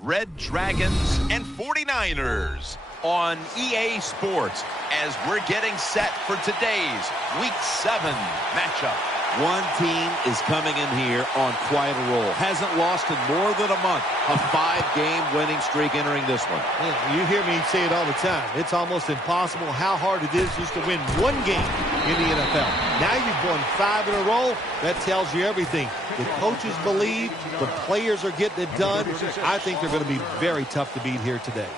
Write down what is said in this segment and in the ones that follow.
Red Dragons and 49ers on EA Sports as we're getting set for today's Week 7 matchup. One team is coming in here on quite a roll. Hasn't lost in more than a month. A 5-game winning streak entering this one. Yeah, you hear me say it all the time. It's almost impossible how hard it is just to win one game in the NFL. Now you've won 5 in a row. That tells you everything. The coaches believe. The players are getting it done. I think they're going to be very tough to beat here today.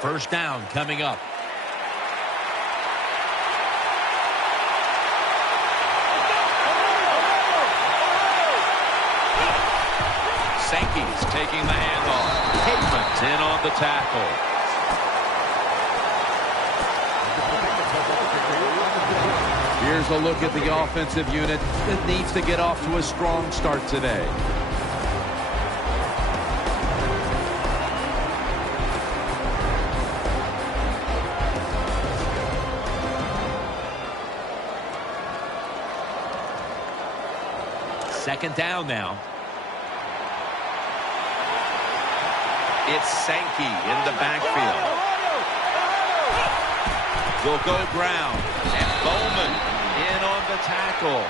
First down coming up. Sankey's taking the handoff. Pavement in on the tackle. Here's a look at the offensive unit that needs to get off to a strong start today. Second down now. It's Sankey in the backfield. Will go ground. And Bowman in on the tackle.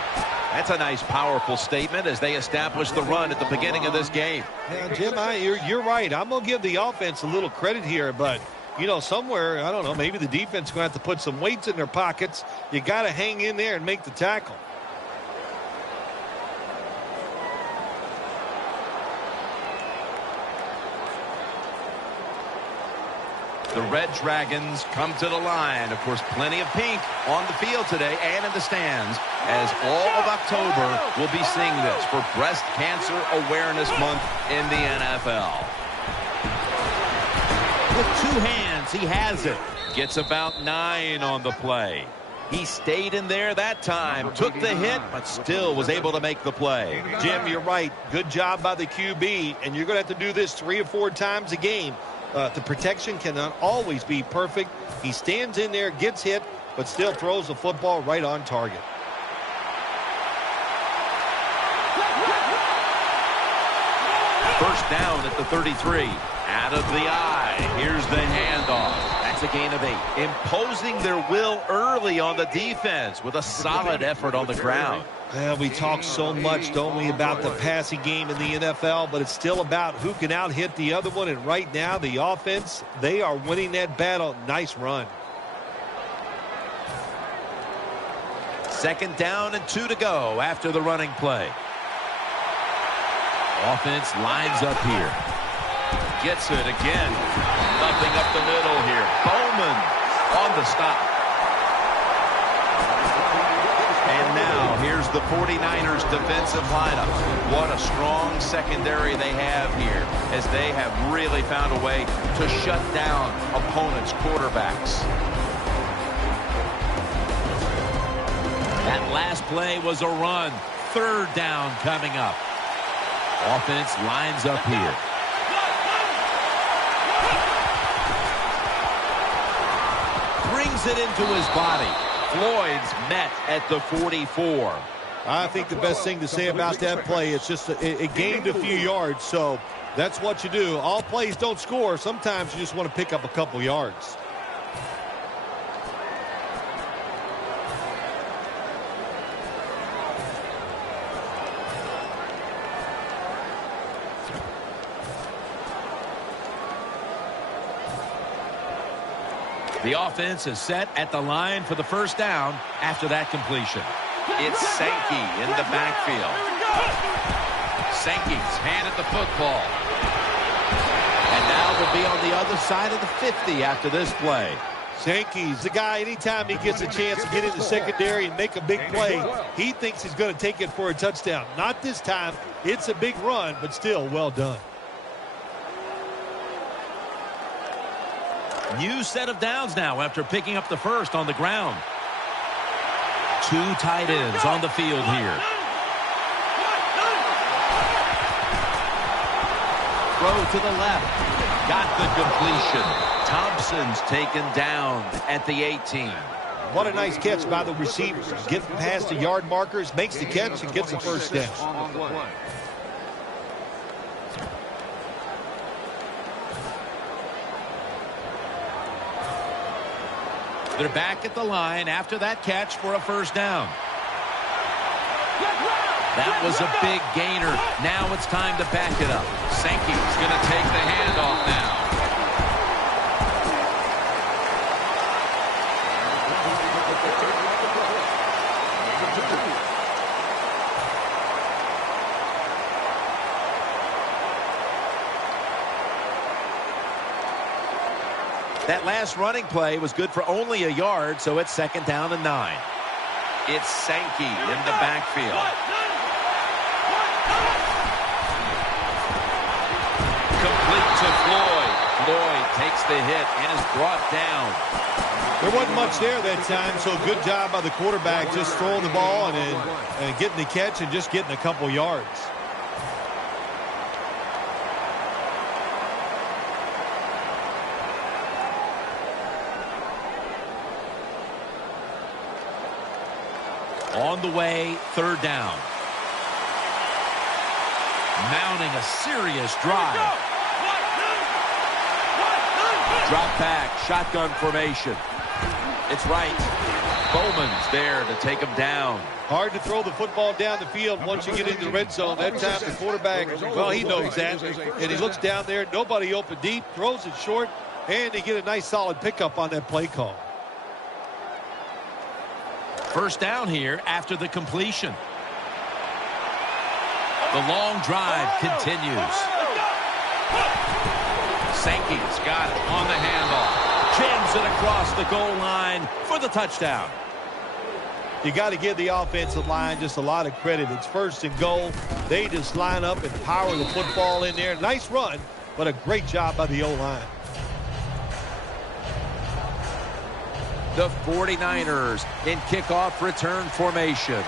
That's a nice, powerful statement as they establish the run at the beginning of this game. Yeah, Jim, you're right. I'm going to give the offense a little credit here, but, you know, somewhere, I don't know, maybe the defense is going to have to put some weights in their pockets. You got to hang in there and make the tackle. The Red Dragons come to the line. Of course, plenty of pink on the field today and in the stands, as all of October will be seeing this for Breast Cancer Awareness Month in the NFL. With 2 hands, he has it. Gets about 9 on the play. He stayed in there that time, took the hit, but still was able to make the play. Jim, you're right. Good job by the QB, and you're going to have to do this 3 or 4 times a game. The protection cannot always be perfect. He stands in there, gets hit, but still throws the football right on target. First down at the 33. Out of the eye. Here's the handoff. That's a gain of 8. Imposing their will early on the defense with a solid effort on the ground. Well, we talk so much, don't we, about the passing game in the NFL, but it's still about who can out-hit the other one, and right now the offense, they are winning that battle. Nice run. Second down and 2 to go after the running play. Offense lines up here. Gets it again. Nothing up the middle here. Bowman on the stop. And now here's the 49ers defensive lineup. What a strong secondary they have here, as they have really found a way to shut down opponents' quarterbacks. That last play was a run. Third down coming up. Offense lines up here. Brings it into his body. Floyd's met at the 44. I think the best thing to say about that play is just it gained a few yards, so that's what you do. All plays don't score. Sometimes you just want to pick up a couple yards. The offense is set at the line for the first down after that completion. It's Sankey in the backfield. Sankey's handed the football. And now they'll be on the other side of the 50 after this play. Sankey's the guy, anytime he gets a chance to get in the secondary and make a big play, he thinks he's going to take it for a touchdown. Not this time. It's a big run, but still well done. New set of downs now after picking up the first on the ground. Two tight ends on the field here. Throw to the left. Got the completion. Thompson's taken down at the 18. What a nice catch by the receiver. Getting past the yard markers, makes the catch, and gets the first down. They're back at the line after that catch for a first down. That was a big gainer. Now it's time to back it up. Sankey's going to take the handoff now. That last running play was good for only a yard, so it's 2nd down and 9. It's Sankey in the backfield. Complete to Floyd. Floyd takes the hit and is brought down. There wasn't much there that time, so good job by the quarterback just throwing the ball and getting the catch and just getting a couple yards. On the way, 3rd down. Mounting a serious drive. Drop back, shotgun formation. It's right. Bowman's there to take him down. Hard to throw the football down the field once you get into the red zone. That time the quarterback, well, he knows that. And he looks down there, nobody open deep, throws it short, and they get a nice solid pickup on that play call. First down here after the completion. The long drive continues. Sankey's got it on the handoff. Jams it across the goal line for the touchdown. You got to give the offensive line just a lot of credit. It's 1st and goal. They just line up and power the football in there. Nice run, but a great job by the O-line. The 49ers in kickoff return formation.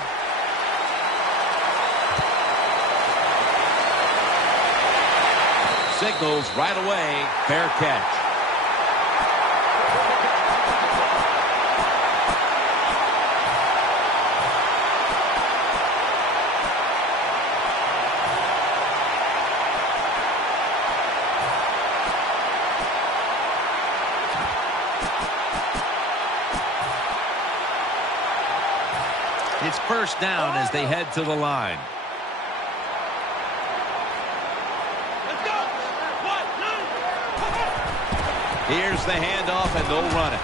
Signals right away. Fair catch. It's first down as they head to the line. Here's the handoff, and they'll run it.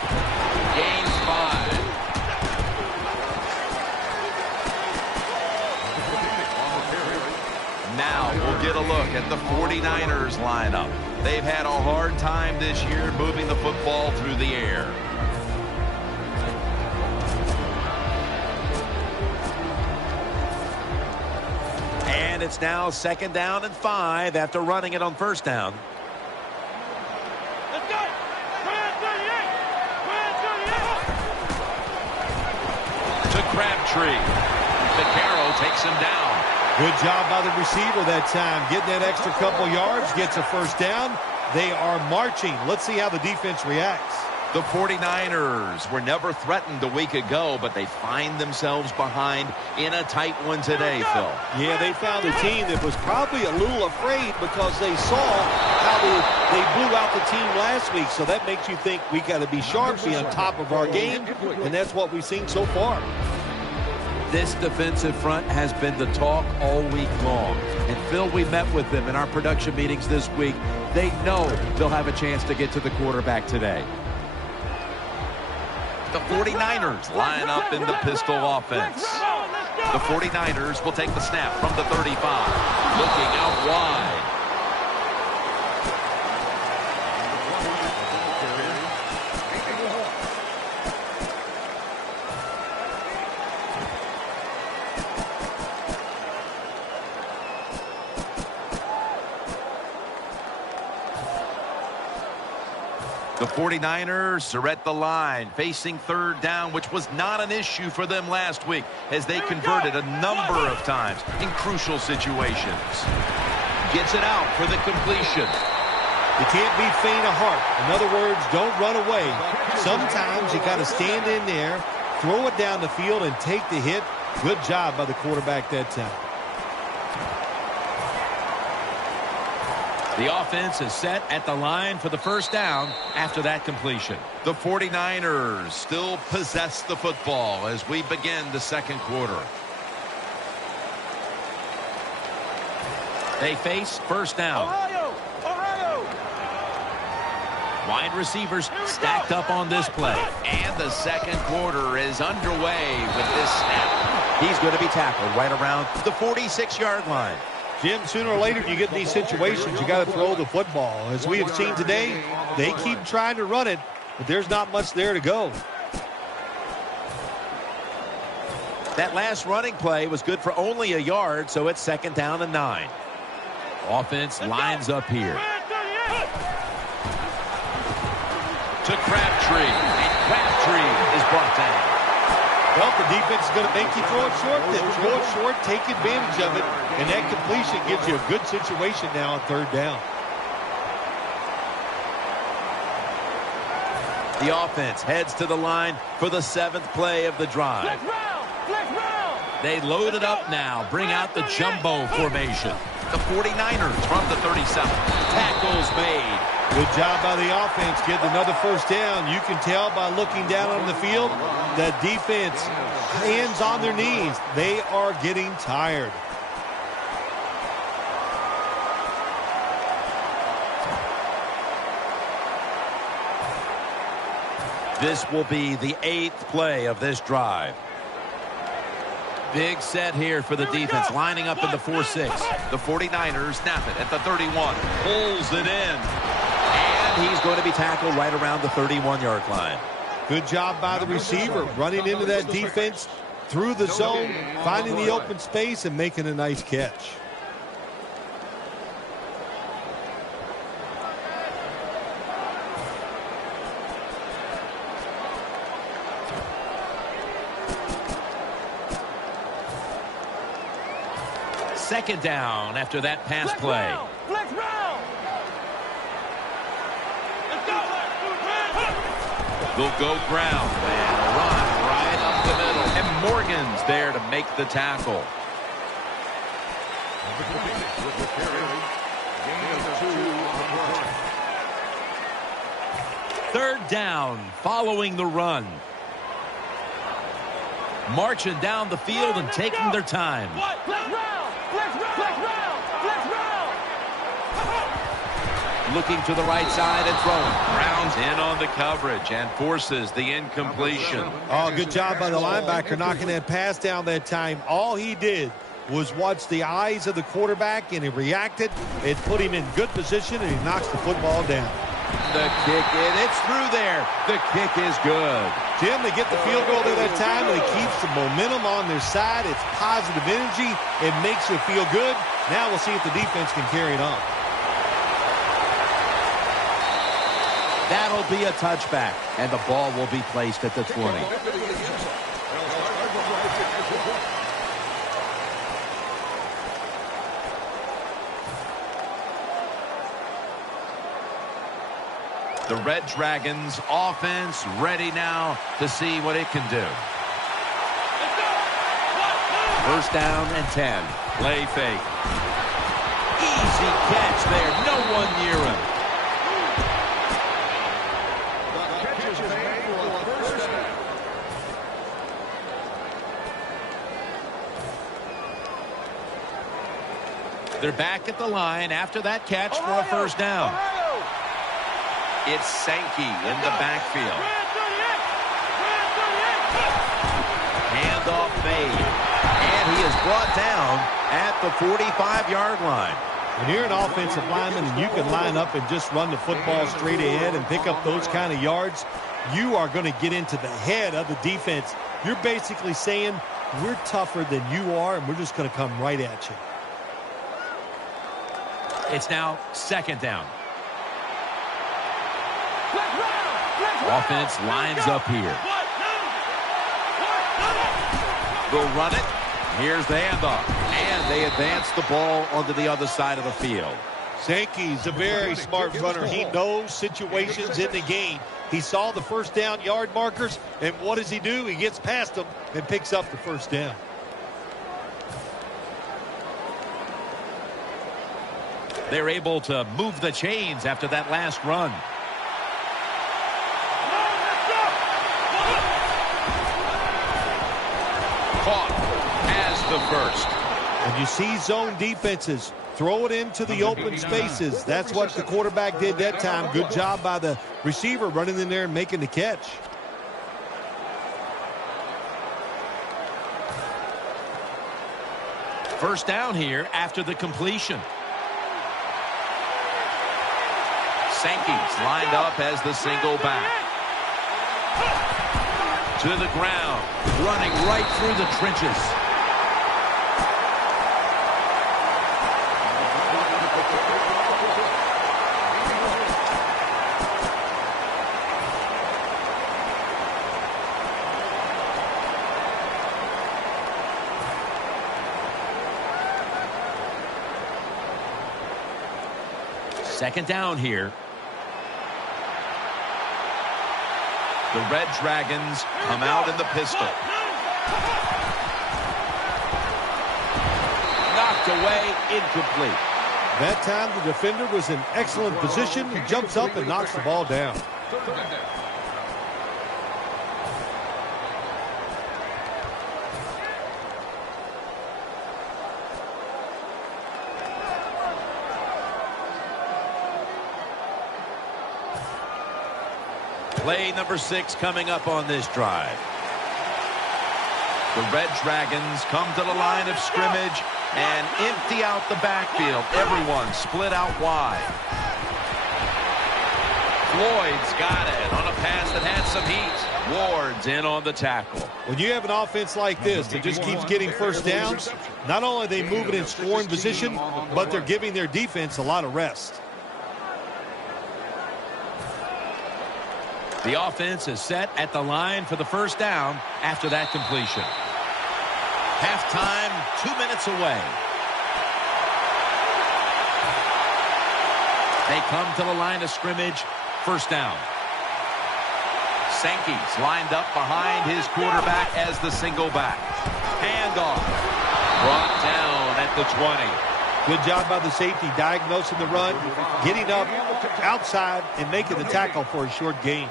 Gain 5. Now we'll get a look at the 49ers lineup. They've had a hard time this year moving the football through the air. And it's now 2nd down and 5 after running it on first down. To Crabtree. Vaccaro takes him down. Good job by the receiver that time. Getting that extra couple yards, gets a first down. They are marching. Let's see how the defense reacts. The 49ers were never threatened a week ago, but they find themselves behind in a tight one today, Phil. Yeah, they found a team that was probably a little afraid because they saw how they blew out the team last week. So that makes you think we got to be sharp, be on top of our game, and that's what we've seen so far. This defensive front has been the talk all week long. And, Phil, we met with them in our production meetings this week. They know they'll have a chance to get to the quarterback today. The 49ers line up in the pistol offense. The 49ers will take the snap from the 35. Looking out wide. The 49ers are at the line, facing third down, which was not an issue for them last week as they converted a number of times in crucial situations. Gets it out for the completion. You can't be faint of heart. In other words, don't run away. Sometimes you got to stand in there, throw it down the field, and take the hit. Good job by the quarterback that time. The offense is set at the line for the first down after that completion. The 49ers still possess the football as we begin the second quarter. They face first down. Wide receivers stacked up on this play. And the second quarter is underway with this snap. He's going to be tackled right around the 46-yard line. Jim, sooner or later you get in these situations, you got to throw the football. As we have seen today, they keep trying to run it, but there's not much there to go. That last running play was good for only a yard, so it's second down and 9. Offense lines up here. To Crabtree. And Crabtree is brought down. Well, the defense is going to make you throw it short. Then throw it short, take advantage of it, and that completion gives you a good situation now on third down. The offense heads to the line for the 7th play of the drive. They load it up now, bring out the jumbo formation. The 49ers from the 37. Tackles made. Good job by the offense getting another first down. You can tell by looking down on the field that defense, hands on their knees. They are getting tired. This will be the 8th play of this drive. Big set here for the defense, lining up in the 4-6. The 49ers snap it at the 31. Pulls it in. And he's going to be tackled right around the 31-yard line. Good job by the receiver, running into that defense through the zone, finding the open space, and making a nice catch. Second down after that pass play. They'll go ground and run right up the middle. And Morgan's there to make the tackle. Third down following the run. Marching down the field and taking their time. Looking to the right side and throwing. Brown's in on the coverage and forces the incompletion. Oh, good job by the linebacker knocking that pass down that time. All he did was watch the eyes of the quarterback, and he reacted. It put him in good position, and he knocks the football down. The kick, it's through there. The kick is good. Jim, they get the field goal there that time, and it keeps the momentum on their side. It's positive energy. It makes you feel good. Now we'll see if the defense can carry it on. That'll be a touchback, and the ball will be placed at the 20. The Red Dragons offense ready now to see what it can do. First down and 10. Play fake. Easy catch there. No one near him. They're back at the line after that catch for a first down. It's Sankey in the backfield. Handoff made. And he is brought down at the 45-yard line. When you're an offensive lineman and you can line up and just run the football straight ahead and pick up those kind of yards, you are going to get into the head of the defense. You're basically saying, we're tougher than you are, and we're just going to come right at you. It's now second down. Offense lines up here. They'll run it. Here's the handoff. And they advance the ball onto the other side of the field. Sankey's a very smart runner. He knows situations in the game. He saw the first down yard markers, and what does he do? He gets past them and picks up the first down. They're able to move the chains after that last run. Caught has the first. And you see zone defenses throw it into the open spaces. That's what the quarterback did that time. Good job by the receiver running in there and making the catch. First down here after the completion. Sankey's lined up as the single back. To the ground, running right through the trenches. Second down here. The Red Dragons come out in the pistol. Knocked away, incomplete. That time the defender was in excellent position. He jumps up and knocks the ball down. Play number 6 coming up on this drive. The Red Dragons come to the line of scrimmage and empty out the backfield. Everyone split out wide. Floyd's got it on a pass that had some heat. Ward's in on the tackle. When you have an offense like this that just keeps getting first downs, not only are they moving in scoring position, but they're giving their defense a lot of rest. The offense is set at the line for the first down after that completion. Halftime, 2 minutes away. They come to the line of scrimmage, first down. Sankey's lined up behind his quarterback as the single back. Handoff. Brought down at the 20. Good job by the safety diagnosing the run, getting up outside and making the tackle for a short gain.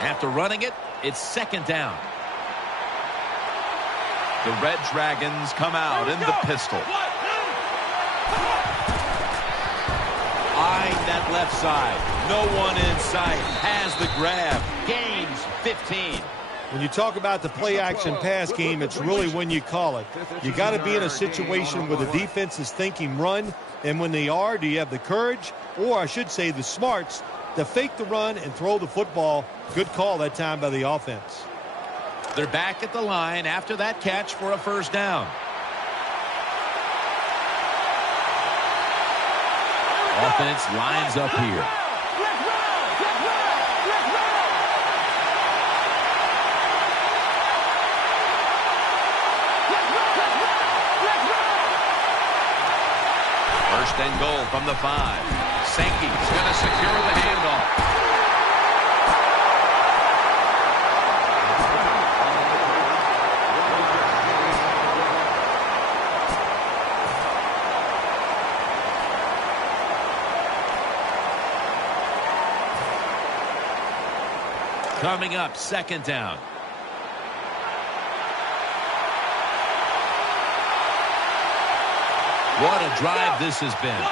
After running it, it's second down. The Red Dragons come out in the pistol. Eyeing that left side. No one in sight. Has the grab. Gains 15. When you talk about the play-action pass game, it's really when you call it. You got to be in a situation where the defense is thinking run, and when they are, do you have the courage, or I should say the smarts, to fake the run and throw the football? Good call that time by the offense. They're back at the line after that catch for a first down. Offense lines up here. First and goal from the 5. Sankey's going to secure the handoff. Coming up, second down. What a drive this has been.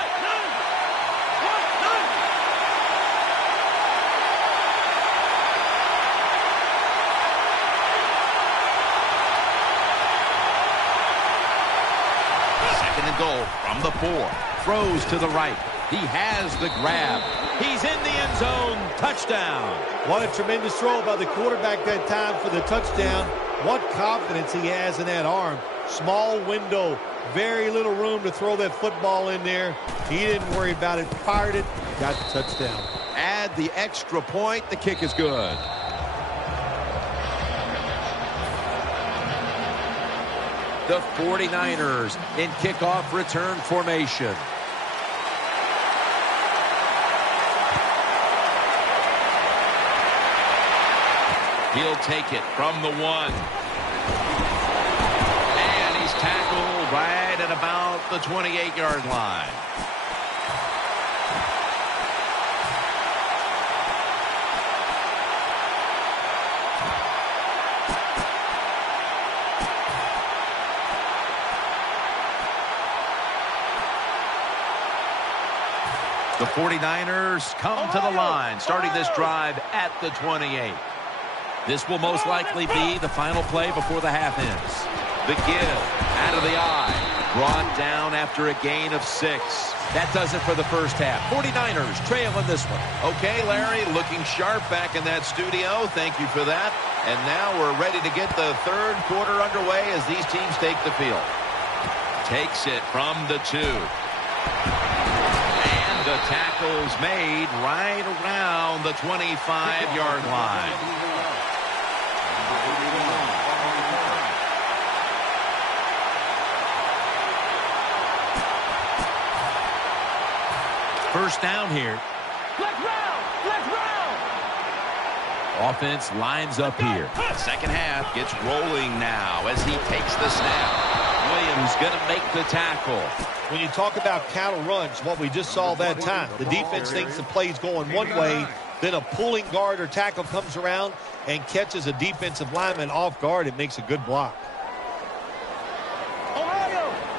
Second and goal from the 4. Throws to the right. He has the grab. He's in the end zone. Touchdown. What a tremendous throw by the quarterback that time for the touchdown. What confidence he has in that arm. Small window, very little room to throw that football in there. He didn't worry about it, fired it, got the touchdown. Add the extra point. The kick is good. The 49ers in kickoff return formation. He'll take it from the 1. And he's tackled right at about the 28-yard line. The 49ers come to the line, starting this drive at the 28. This will most likely be the final play before the half ends. The give out of the eye. Brought down after a gain of 6. That does it for the first half. 49ers trail in this one. Okay, Larry, looking sharp back in that studio. Thank you for that. And now we're ready to get the third quarter underway as these teams take the field. Takes it from the 2. The tackle's made right around the 25-yard line. First down here. Offense lines up here. Second half gets rolling now as he takes the snap. Williams going to make the tackle. When you talk about counter runs, what we just saw that time, the defense thinks the play's going one way, then a pulling guard or tackle comes around and catches a defensive lineman off guard. It makes a good block.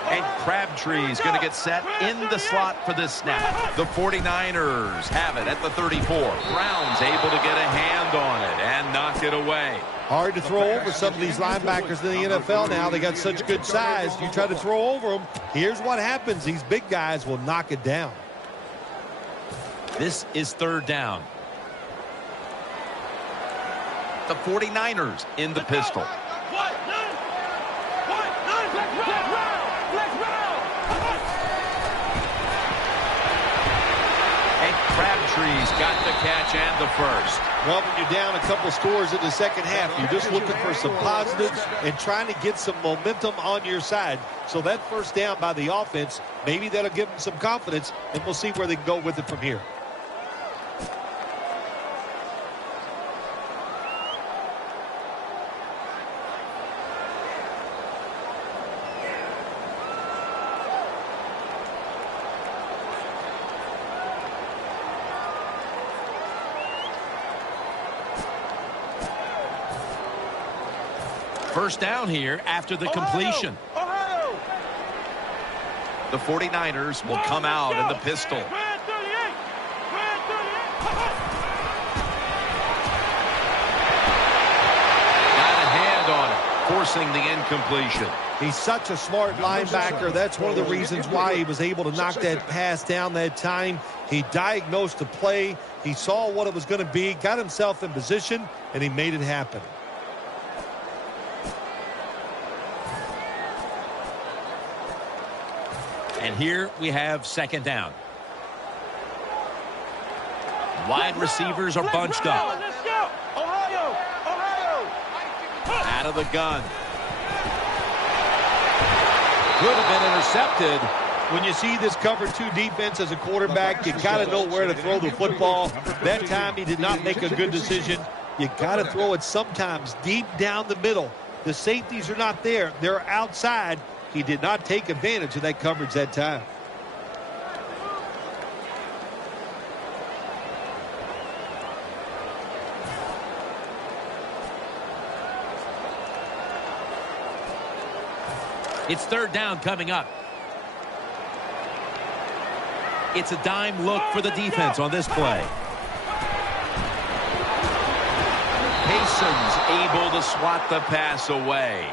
And Crabtree's going to get set in the slot for this snap. The 49ers have it at the 34. Brown's able to get a hand on it and knock it away. Hard to throw over some of these linebackers in the NFL now. They got such good size. You try to throw over them, here's what happens. These big guys will knock it down. This is third down. The 49ers in the pistol. Crabtree's got the catch and the first. Well, when you're down a couple scores in the second half, you're just looking for some positives and trying to get some momentum on your side. So that first down by the offense, maybe that'll give them some confidence, and we'll see where they can go with it from here. First down here after the completion. The 49ers will come out in the pistol. Got a hand on it, forcing the incompletion. He's such a smart linebacker. That's one of the reasons why he was able to knock that pass down that time. He diagnosed the play. He saw what it was going to be, got himself in position, and he made it happen. And here we have second down. Wide receivers are bunched up. Out of the gun. Could have been intercepted. When you see this cover 2 defense as a quarterback, you got to know where to throw the football. That time he did not make a good decision. You got to throw it sometimes deep down the middle. The safeties are not there. They're outside. He did not take advantage of that coverage that time. It's third down coming up. It's a dime look for the defense on this play. Payson's able to swat the pass away.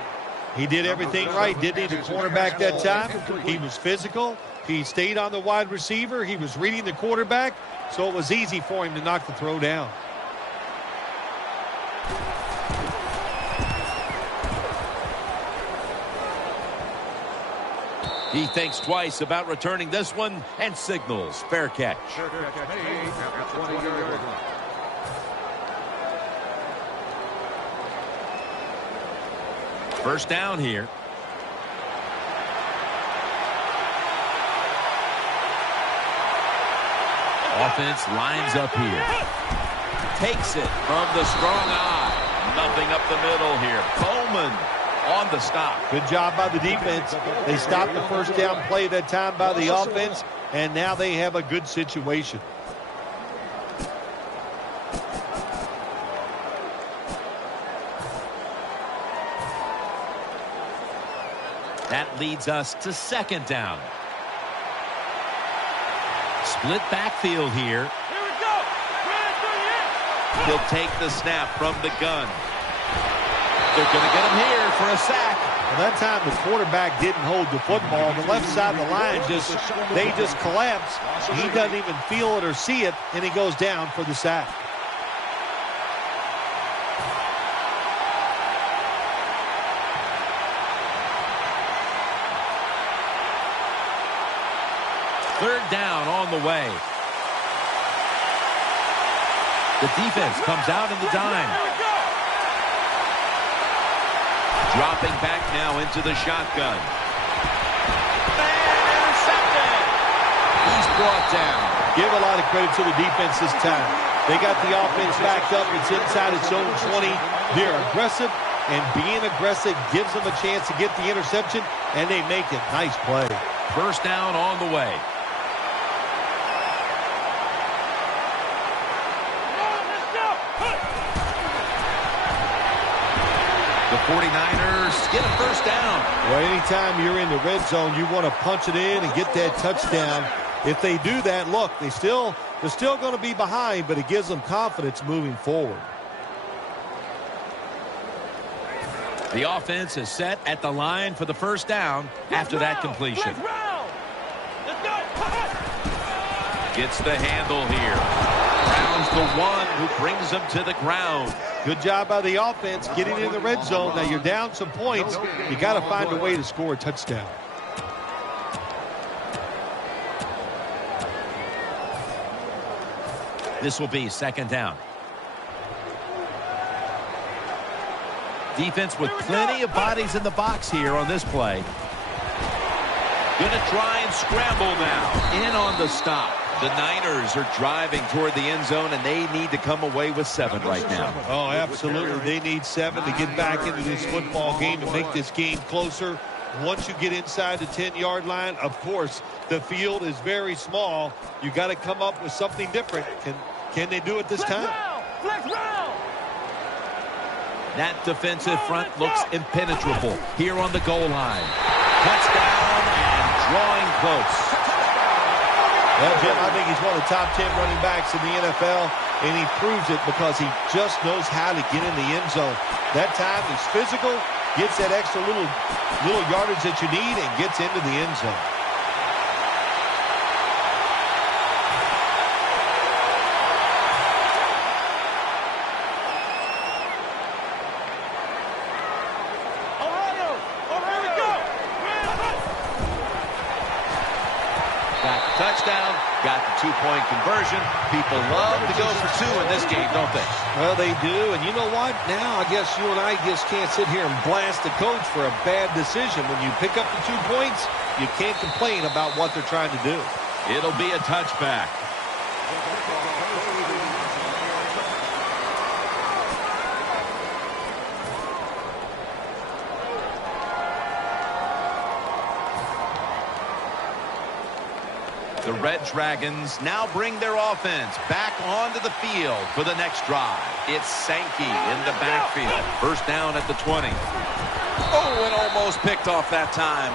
He did everything right, didn't he? The cornerback that time. He was physical. He stayed on the wide receiver. He was reading the quarterback, so it was easy for him to knock the throw down. He thinks twice about returning this one and signals fair catch. First down here. Offense lines up here. Takes it from the strong eye. Nothing up the middle here. Bowman on the stop. Good job by the defense. They stopped the first down play that time by the offense, and now they have a good situation. That leads us to second down. Split backfield here. Here we go. He'll take the snap from the gun. They're going to get him here for a sack. Well, that time the quarterback didn't hold the football. The left side of the line just collapsed. He doesn't even feel it or see it, and he goes down for the sack. Third down on the way. The defense comes out in the dime. Dropping back now into the shotgun. And intercepted. He's brought down. Give a lot of credit to the defense this time. They got the offense backed up. It's inside its own 20. They're aggressive, and being aggressive gives them a chance to get the interception, and they make it. Nice play. First down on the way. The 49ers get a first down. Well, anytime you're in the red zone, you want to punch it in and get that touchdown. If they do that, look, they're still going to be behind, but it gives them confidence moving forward. The offense is set at the line for the first down after that completion. Let's go. Gets the handle here. Brown's the one who brings him to the ground. Good job by the offense getting in the red zone. Now you're down some points. You got to find a way to score a touchdown. This will be second down. Defense with plenty of bodies in the box here on this play. Gonna try and scramble now. In on the stop. The Niners are driving toward the end zone, and they need to come away with 7 right now. Oh, absolutely. They need 7 to get back into this football game and make this game closer. Once you get inside the 10-yard line, of course, the field is very small. You got to come up with something different. Can they do it this time? Flex round. That defensive front looks impenetrable here on the goal line. Touchdown and drawing close. Well, Jim, I think he's one of the top 10 running backs in the NFL, and he proves it because he just knows how to get in the end zone. That time he's physical, gets that extra little yardage that you need, and gets into the end zone. Touchdown, got the 2-point conversion. People love to go for 2 in this game, don't they? Well, they do, and you know what? Now I guess you and I just can't sit here and blast the coach for a bad decision. When you pick up the 2 points, you can't complain about what they're trying to do. It'll be a touchback. The Red Dragons now bring their offense back onto the field for the next drive. It's Sankey in the backfield. First down at the 20. Oh, and almost picked off that time.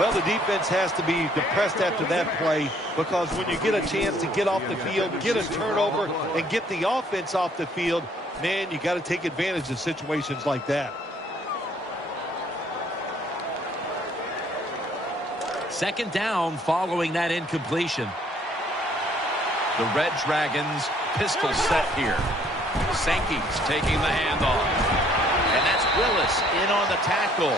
Well, the defense has to be depressed after that play because when you get a chance to get off the field, get a turnover, and get the offense off the field, man, you got to take advantage of situations like that. Second down following that incompletion. The Red Dragons pistol set here. Sankey's taking the handoff. And that's Willis in on the tackle.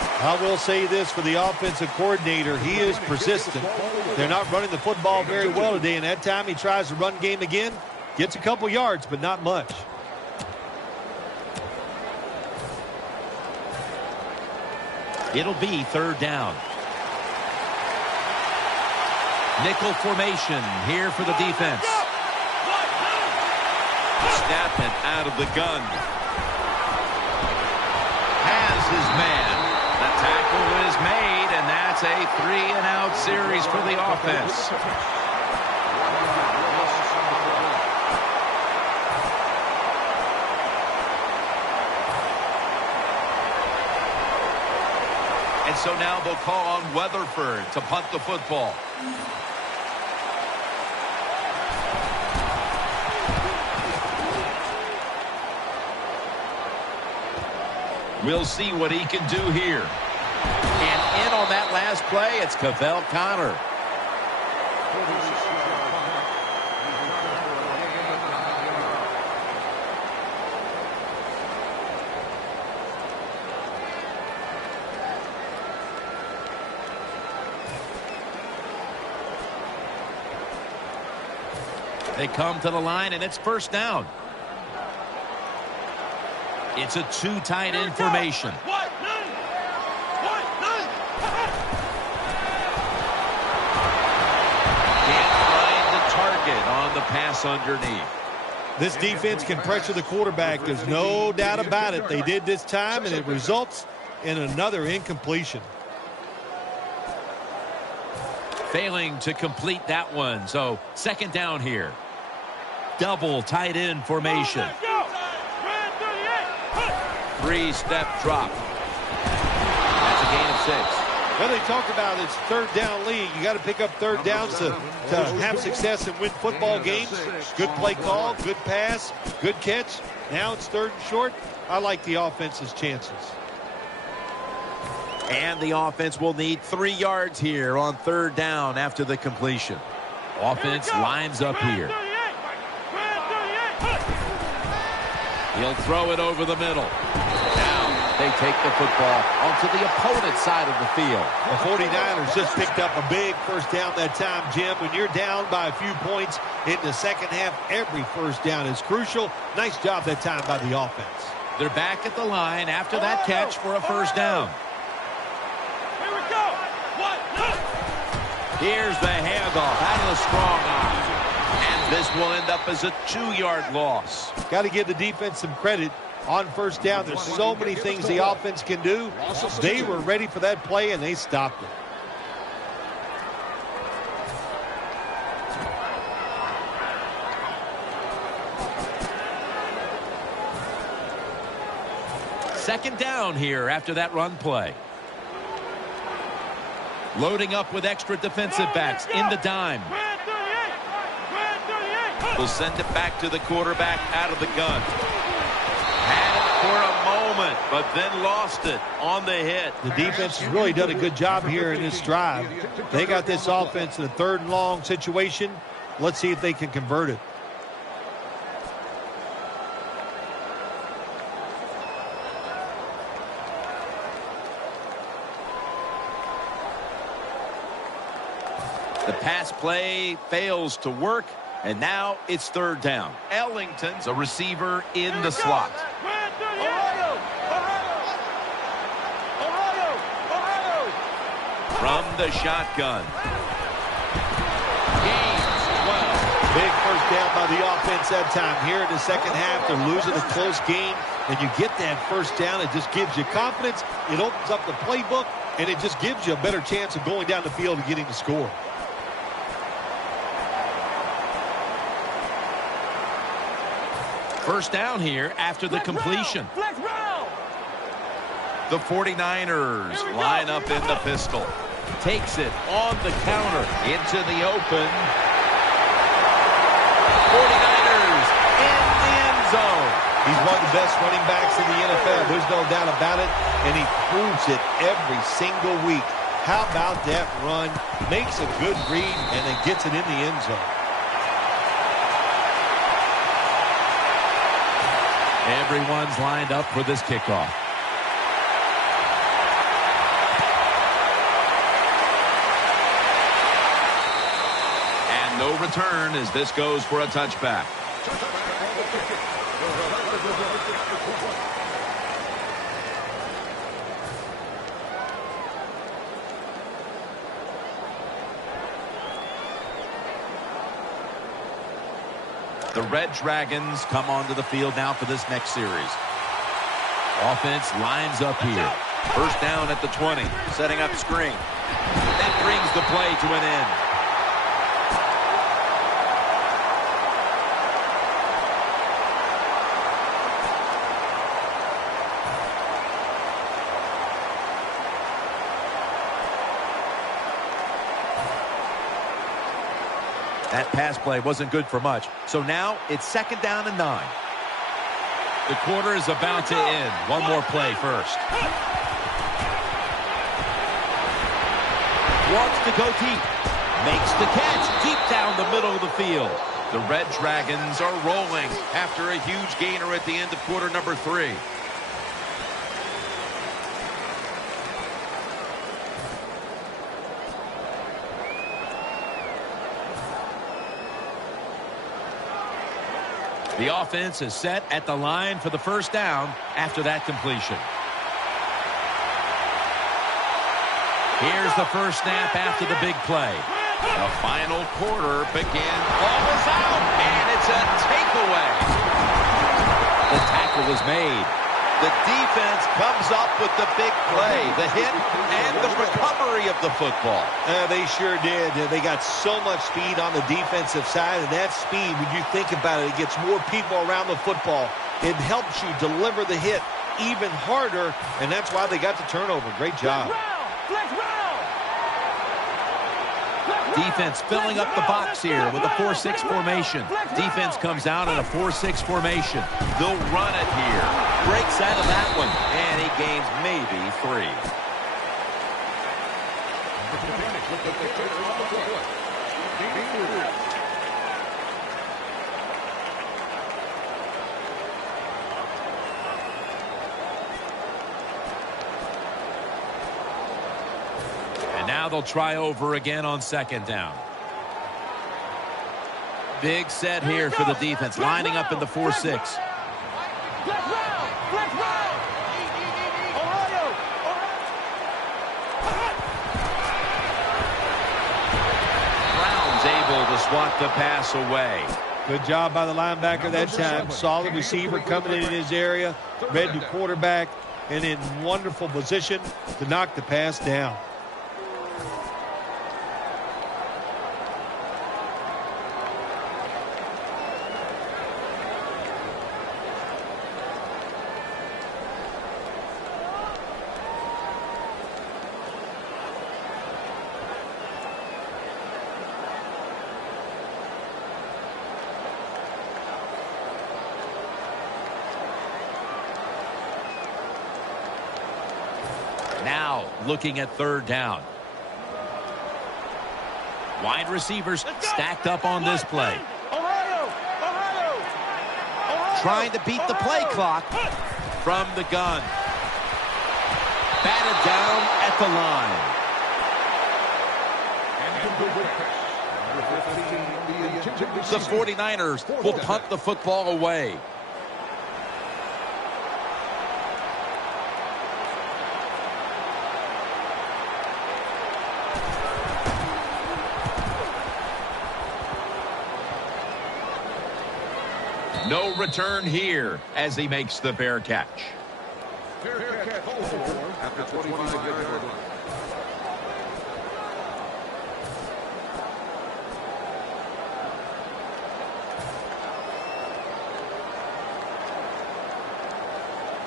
I will say this for the offensive coordinator. He is persistent. They're not running the football very well today, and that time he tries to run game again. Gets a couple yards, but not much. It'll be third down. Nickel formation here for the defense. Snapping out of the gun. Has his man. The tackle is made, and that's a 3-and-out series for the offense. And so now they'll call on Weatherford to punt the football. We'll see what he can do here. And in on that last play, it's Cavell Connor. They come to the line, and it's first down. It's a two tight end formation. Can't find the target on the pass underneath. This defense can pressure the quarterback. There's no doubt about it. They did this time, and it results in another incompletion. Failing to complete that one. So second down here. Double tight end formation. Three-step drop. That's a gain of 6. Well, they talk about it's third down league. You got to pick up third downs to have success and win football games. Good play call, good pass, good catch. Now it's third and short. I like the offense's chances. And the offense will need 3 yards here on third down after the completion. Offense lines up here. He'll throw it over the middle. Now they take the football onto the opponent's side of the field. The 49ers just picked up a big first down that time, Jim. When you're down by a few points in the second half, every first down is crucial. Nice job that time by the offense. They're back at the line after that catch for a first down. Here we go. Here's the handoff out of the strong arm. And this will end up as a 2-yard loss. Got to give the defense some credit on first down. There's so many things the offense can do. They were ready for that play, and they stopped it. Second down here after that run play. Loading up with extra defensive backs in the dime. Will send it back to the quarterback out of the gun. Had it for a moment, but then lost it on the hit. The defense has really done a good job here in this drive. They got this offense in a third and long situation. Let's see if they can convert it. The pass play fails to work. And now it's third down. Ellington's a receiver in the slot. From the shotgun. Gains 12. Big first down by the offense that time. Here in the second half, they're losing a close game. And you get that first down, it just gives you confidence. It opens up the playbook, and it just gives you a better chance of going down the field and getting the score. First down here after the completion. The 49ers line up in the pistol. Takes it on the counter into the open. 49ers in the end zone. He's one of the best running backs in the NFL. There's no doubt about it. And he proves it every single week. How about that run? Makes a good read and then gets it in the end zone. Everyone's lined up for this kickoff. return as this goes for a touchback. The Red Dragons come onto the field now for this next series. Offense lines up here. First down at the 20. Setting up screen. That brings the play to an end. That pass play wasn't good for much. So now it's second down and 9. The quarter is about to end. One more play first. Wants to go deep. Makes the catch deep down the middle of the field. The Red Dragons are rolling after a huge gainer at the end of quarter number 3. The offense is set at the line for the first down after that completion. Here's the first snap after the big play. The final quarter begins. Ball is out, and it's a takeaway. The tackle was made. The defense comes up with the big play, the hit, and the recovery of the football. They sure did. They got so much speed on the defensive side, and that speed, when you think about it, it gets more people around the football. It helps you deliver the hit even harder, and that's why they got the turnover. Great job. Defense filling up the box here with a 4-6 formation. Defense comes out in a 4-6 formation. They'll run it here. Breaks out of that one, and he gains maybe 3. Now they'll try over again on second down. Big set here for the defense, lining up in the 4-6. Brown's able to swat the pass away. Good job by the linebacker that time. Saw the receiver coming in his area, read the quarterback, and in wonderful position to knock the pass down. Now looking at third down. Wide receivers stacked up on this play. Trying to beat the play clock from the gun. Batted down at the line. The 49ers will punt the football away. No return here as he makes the fair catch.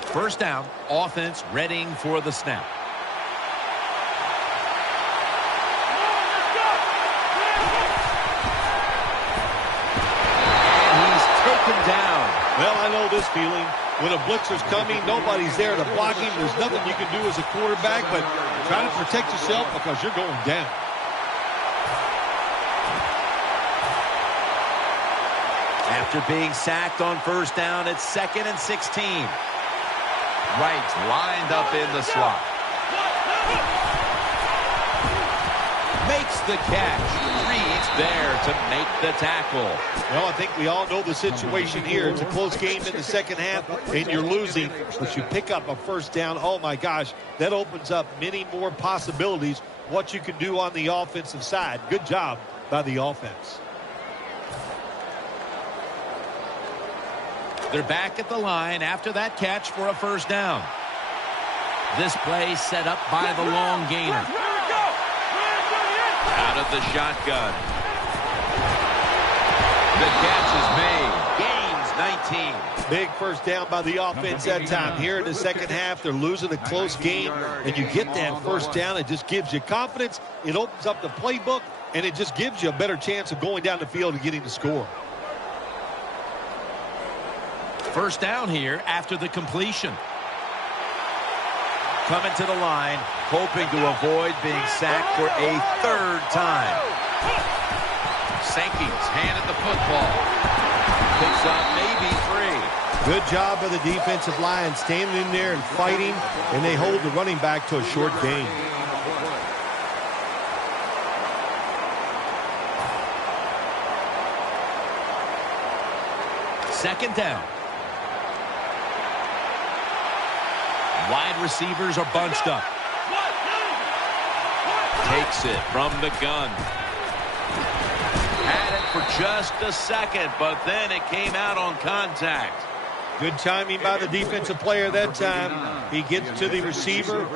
First down, offense readying for the snap. Down. Well, I know this feeling. When a blitzer's coming, nobody's there to block him. There's nothing you can do as a quarterback, but try to protect yourself because you're going down. After being sacked on first down, it's 2nd and 16. Wright lined up in the slot. makes the catch. Reed's there to make the tackle. Well, I think we all know the situation here. It's a close game in the second half, and you're losing, but you pick up a first down. Oh, my gosh, that opens up many more possibilities what you can do on the offensive side. Good job by the offense. They're back at the line after that catch for a first down. This play set up by the long gainer. Out of the shotgun. The catch is made. Gains 19. Big first down by the offense that time. Here in the second half, they're losing a close game, and you get that first down. It just gives you confidence. It opens up the playbook, and it just gives you a better chance of going down the field and getting the score. First down here after the completion. Coming to the line, hoping to avoid being sacked for a third time. Sankey's handed the football. Picks up maybe 3. Good job by the defensive line standing in there and fighting, and they hold the running back to a short gain. Second down. Wide receivers are bunched up. Takes it from the gun. Had it for just a second, but then it came out on contact. Good timing by the defensive player that time. He gets to the receiver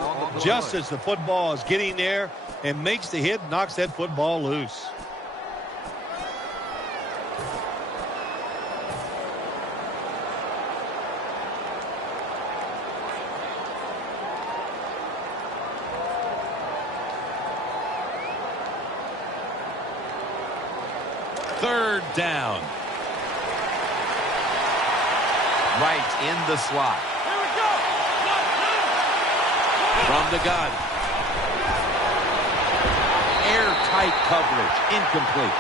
just as the football is getting there and makes the hit, knocks that football loose. Third down. Right in the slot. Here we go. From the gun. Airtight coverage. Incomplete.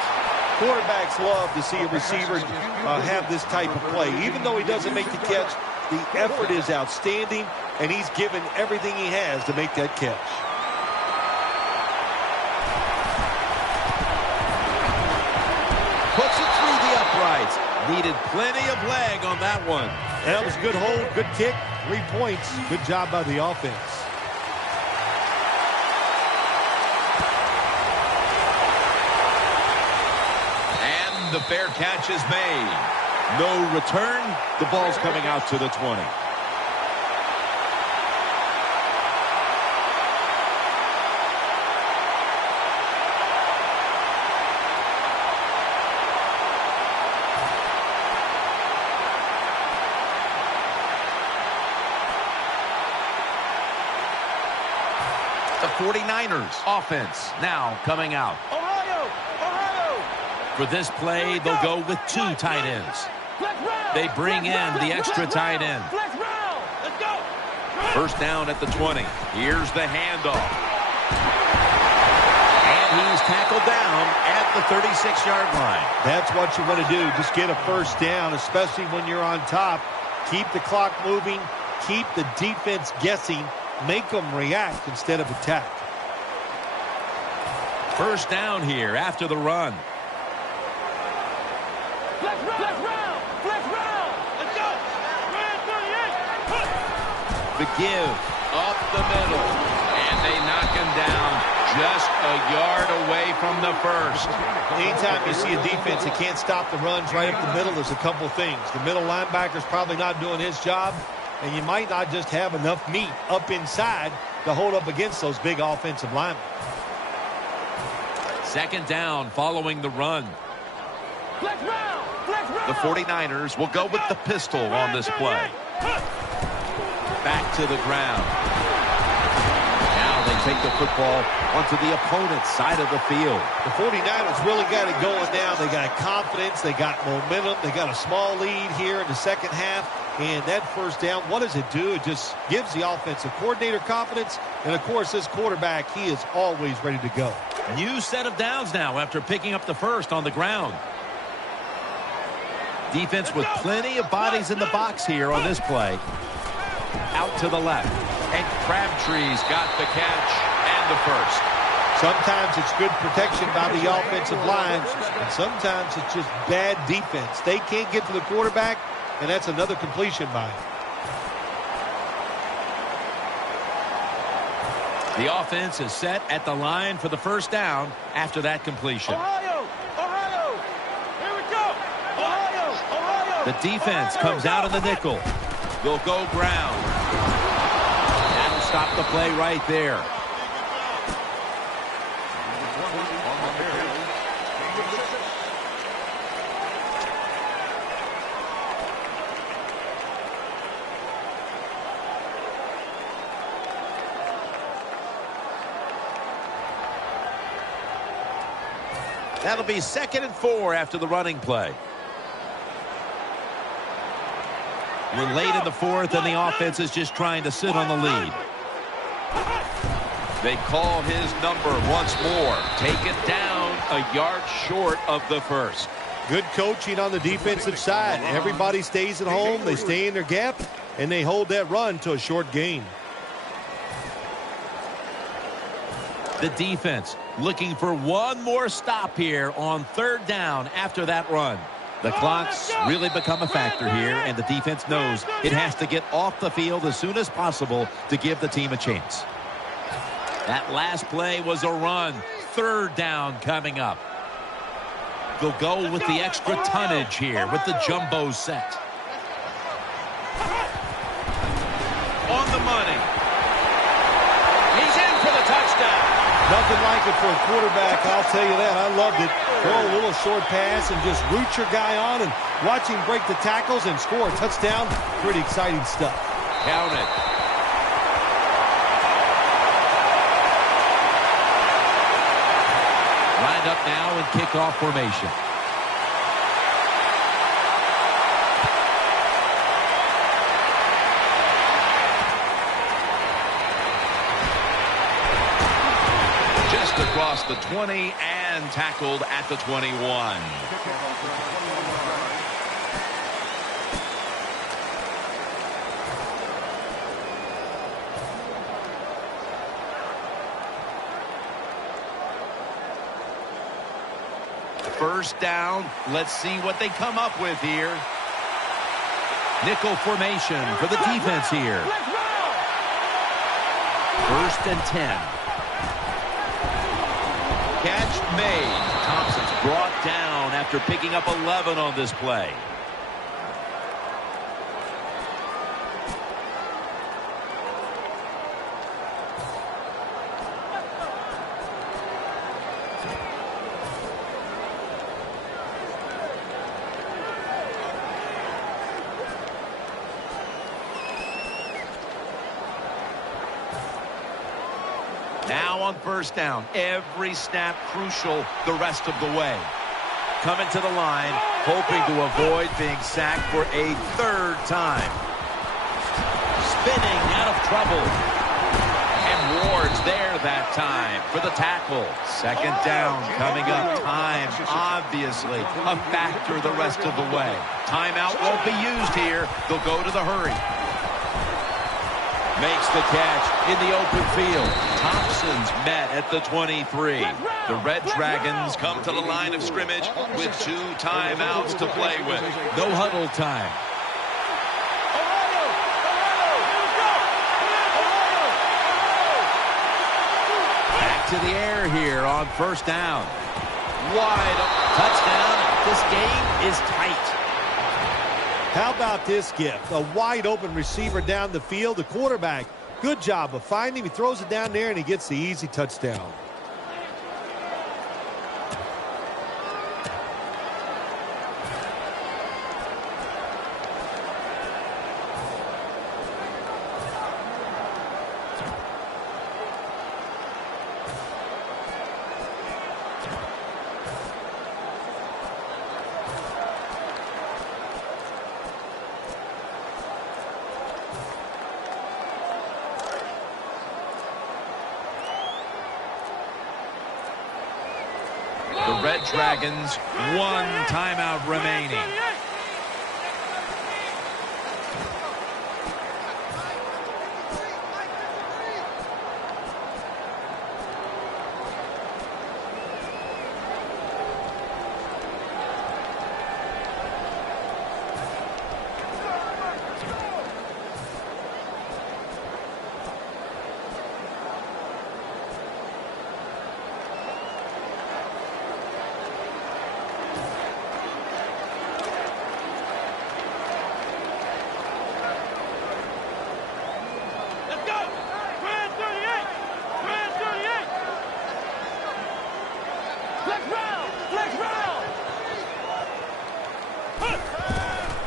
Quarterbacks love to see a receiver have this type of play. Even though he doesn't make the catch, the effort is outstanding, and he's given everything he has to make that catch. Puts it through the uprights. Needed plenty of leg on that one. That was a good hold, good kick, 3 points. Good job by the offense. And the fair catch is made. No return. The ball's coming out to the 20. The 49ers offense now coming out. Ohio! Ohio! For this play, they'll go with 2 tight ends. They bring in the extra tight end. Flex round. Let's go. First down at the 20. Here's the handoff. And he's tackled down at the 36-yard line. That's what you want to do. Just get a first down, especially when you're on top. Keep the clock moving. Keep the defense guessing. Make them react instead of attack. First down here after the run. Flex round. Flex round. Let's go. The give up the middle. And they knock him down just a yard away from the first. Anytime you see a defense that can't stop the runs right up the middle, there's a couple things. The middle linebacker's probably not doing his job, and you might not just have enough meat up inside to hold up against those big offensive linemen. Second down following the run. Flex round. Flex round. The 49ers will go with the pistol on this play. Back to the ground. Now they take the football onto the opponent's side of the field. The 49ers really got it going now. They got confidence. They got momentum. They got a small lead here in the second half. And that first down, what does it do? It just gives the offensive coordinator confidence. And, of course, this quarterback, he is always ready to go. New set of downs now after picking up the first on the ground. Defense with plenty of bodies in the box here on this play. Out to the left. And Crabtree's got the catch and the first. Sometimes it's good protection by the offensive line, and sometimes it's just bad defense. They can't get to the quarterback, and that's another completion by him. The offense is set at the line for the first down after that completion. Ohio! Ohio! Here we go! Ohio! Ohio! The defense comes out in the nickel. They'll go ground. That'll stop the play right there. That'll be 2nd and 4 after the running play. We're late in the fourth, and the offense is just trying to sit on the lead. They call his number once more. Taken down a yard short of the first. Good coaching on the defensive side. Everybody stays at home. They stay in their gap, and they hold that run to a short gain. The defense looking for one more stop here on 3rd down after that run. The clock's really become a factor here, and the defense knows it has to get off the field as soon as possible to give the team a chance. That last play was a run. 3rd down coming up. They'll go with the extra tonnage here with the jumbo set. On the money. He's in for the touchdown. Nothing like it for a quarterback, I'll tell you that. I loved it. Throw a little short pass and just root your guy on and watch him break the tackles and score a touchdown. Pretty exciting stuff. Count it. Lined up now in kickoff formation. Across the 20 and tackled at the 21. First down. Let's see what they come up with here. Nickel formation for the defense here. 1st and 10. Catch made. Thompson's brought down after picking up 11 on this play. Now on 1st down, every snap crucial the rest of the way. Coming to the line, hoping to avoid being sacked for a 3rd time. Spinning out of trouble. And Ward's there that time for the tackle. 2nd down coming up. Time, obviously, a factor the rest of the way. Timeout won't be used here. They'll go to the hurry. Makes the catch in the open field. Thompson's met at the 23. The Red Dragons come to the line of scrimmage with 2 timeouts to play with. No huddle time. Back to the air here on 1st down. Wide open. Touchdown. This game is tight. How about this gift? A wide open receiver down the field. The quarterback, good job of finding him. He throws it down there and he gets the easy touchdown. The Red Dragons, 1 timeout remaining.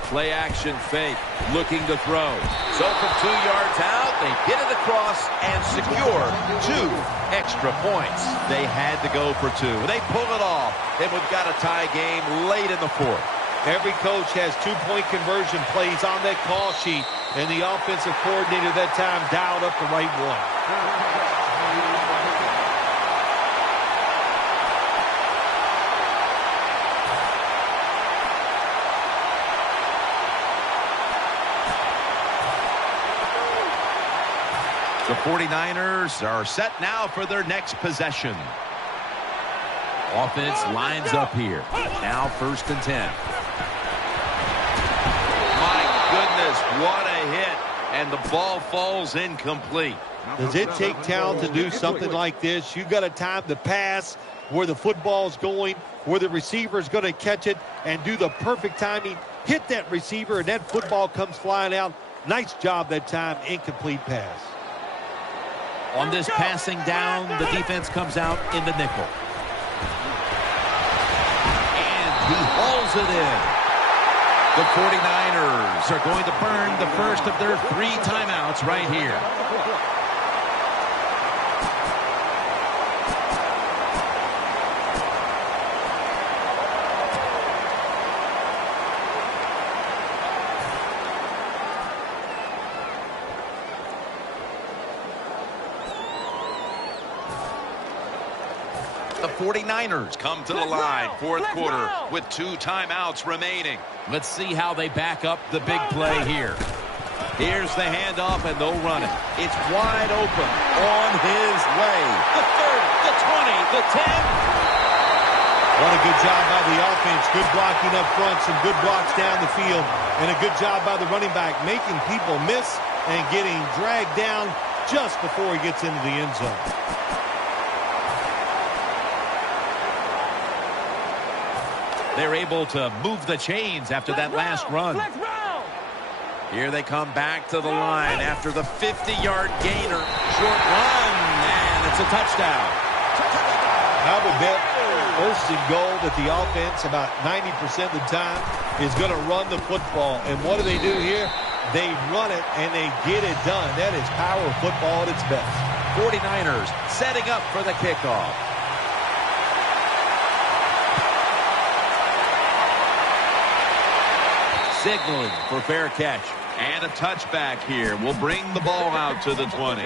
Play action fake, looking to throw. So from 2 yards out, they get it across and secure 2 extra points. They had to go for 2. They pull it off, and we've got a tie game late in the 4th. Every coach has 2-point conversion plays on that call sheet, and the offensive coordinator that time dialed up the right one. The 49ers are set now for their next possession. Offense lines up here. Now 1st and 10. My goodness, what a hit. And the ball falls incomplete. Does it take talent to do something like this? You got to time the pass where the football's going, where the receiver's going to catch it, and do the perfect timing. Hit that receiver, and that football comes flying out. Nice job that time. Incomplete pass. On this passing down, the defense comes out in the nickel. And he hauls it in. The 49ers are going to burn the first of their 3 timeouts right here. The 49ers come to the line, 4th quarter, with 2 timeouts remaining. Let's see how they back up the big play here. Here's the handoff, and they'll run it. It's wide open on his way. The 30, the 20, the 10. What a good job by the offense. Good blocking up front, some good blocks down the field, and a good job by the running back making people miss and getting dragged down just before he gets into the end zone. They're able to move the chains after that last run. Here they come back to the line after the 50-yard gainer. Short run, and it's a touchdown. I would bet 1st and goal that the offense about 90% of the time is going to run the football. And what do they do here? They run it, and they get it done. That is power of football at its best. 49ers setting up for the kickoff. Signaling for fair catch. And a touchback here will bring the ball out to the 20.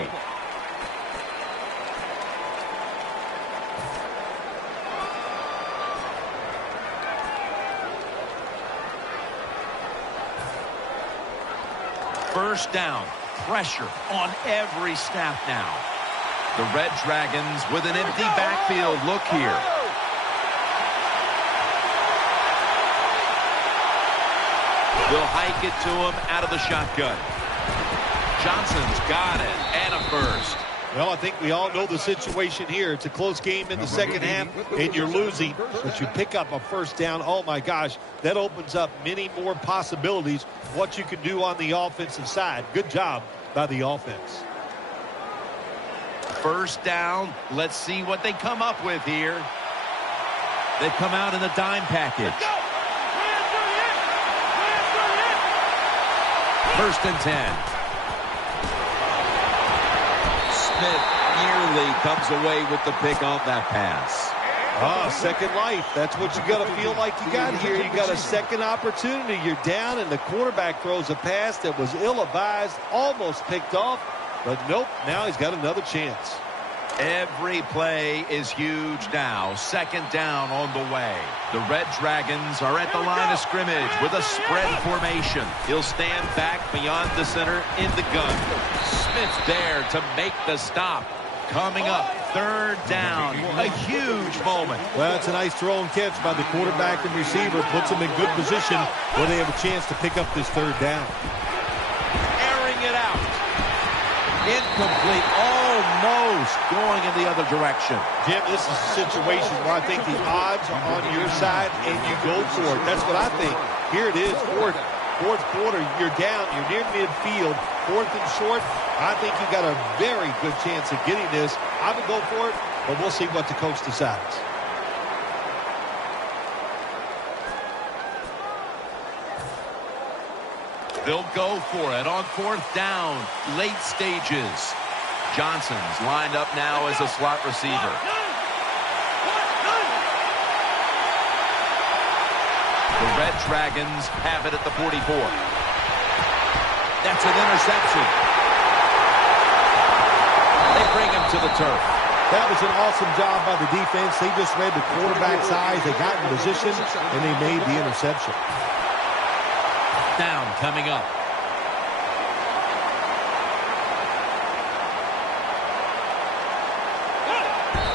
First down. Pressure on every snap now. The Red Dragons with an empty backfield look here. They'll hike it to him out of the shotgun. Johnson's got it, and a first. Well, I think we all know the situation here. It's a close game in the second half, and you're losing, but you pick up a first down. Oh, my gosh, that opens up many more possibilities what you can do on the offensive side. Good job by the offense. First down. Let's see what they come up with here. They come out in the dime package. 1st and 10. Smith nearly comes away with the pick on that pass. Second life. That's what you got to feel like you got here. You got a second opportunity. You're down, and the quarterback throws a pass that was ill-advised, almost picked off, but nope, now he's got another chance. Every play is huge now. 2nd down on the way. The Red Dragons are at the line of scrimmage with a spread formation. He'll stand back beyond the center in the gun. Smith there to make the stop. Coming up, 3rd down. A huge moment. Well, it's a nice throw and catch by the quarterback and receiver. Puts them in good position where they have a chance to pick up this 3rd down. Airing it out. Incomplete, almost going in the other direction. Jim, this is a situation where I think the odds are on your side, and you go for it. That's what I think. Here it is, fourth quarter, you're down, you're near midfield, 4th and short. I think you got a very good chance of getting this. I would go for it, but we'll see what the coach decides. They'll go for it on 4th down, late stages. Johnson's lined up now as a slot receiver. The Red Dragons have it at the 44. That's an interception. They bring him to the turf. That was an awesome job by the defense. They just read the quarterback's eyes. They got in position, and they made the interception. Down coming up.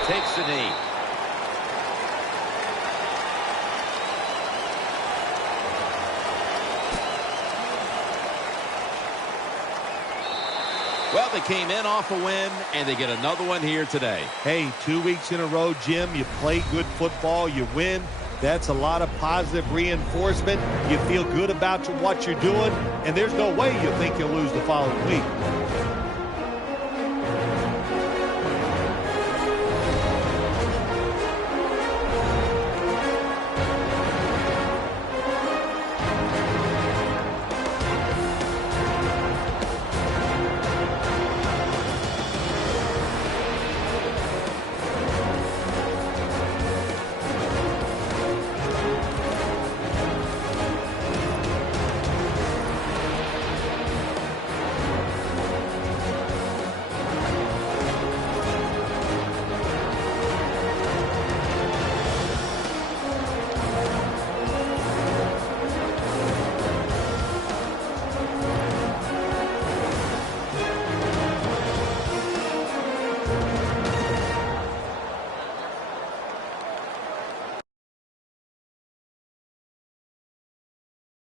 Takes the knee. Well, they came in off a win, and they get another one here today. Hey, 2 weeks in a row, Jim, you play good football, you win. That's a lot of positive reinforcement. You feel good about what you're doing, and there's no way you think you'll lose the following week.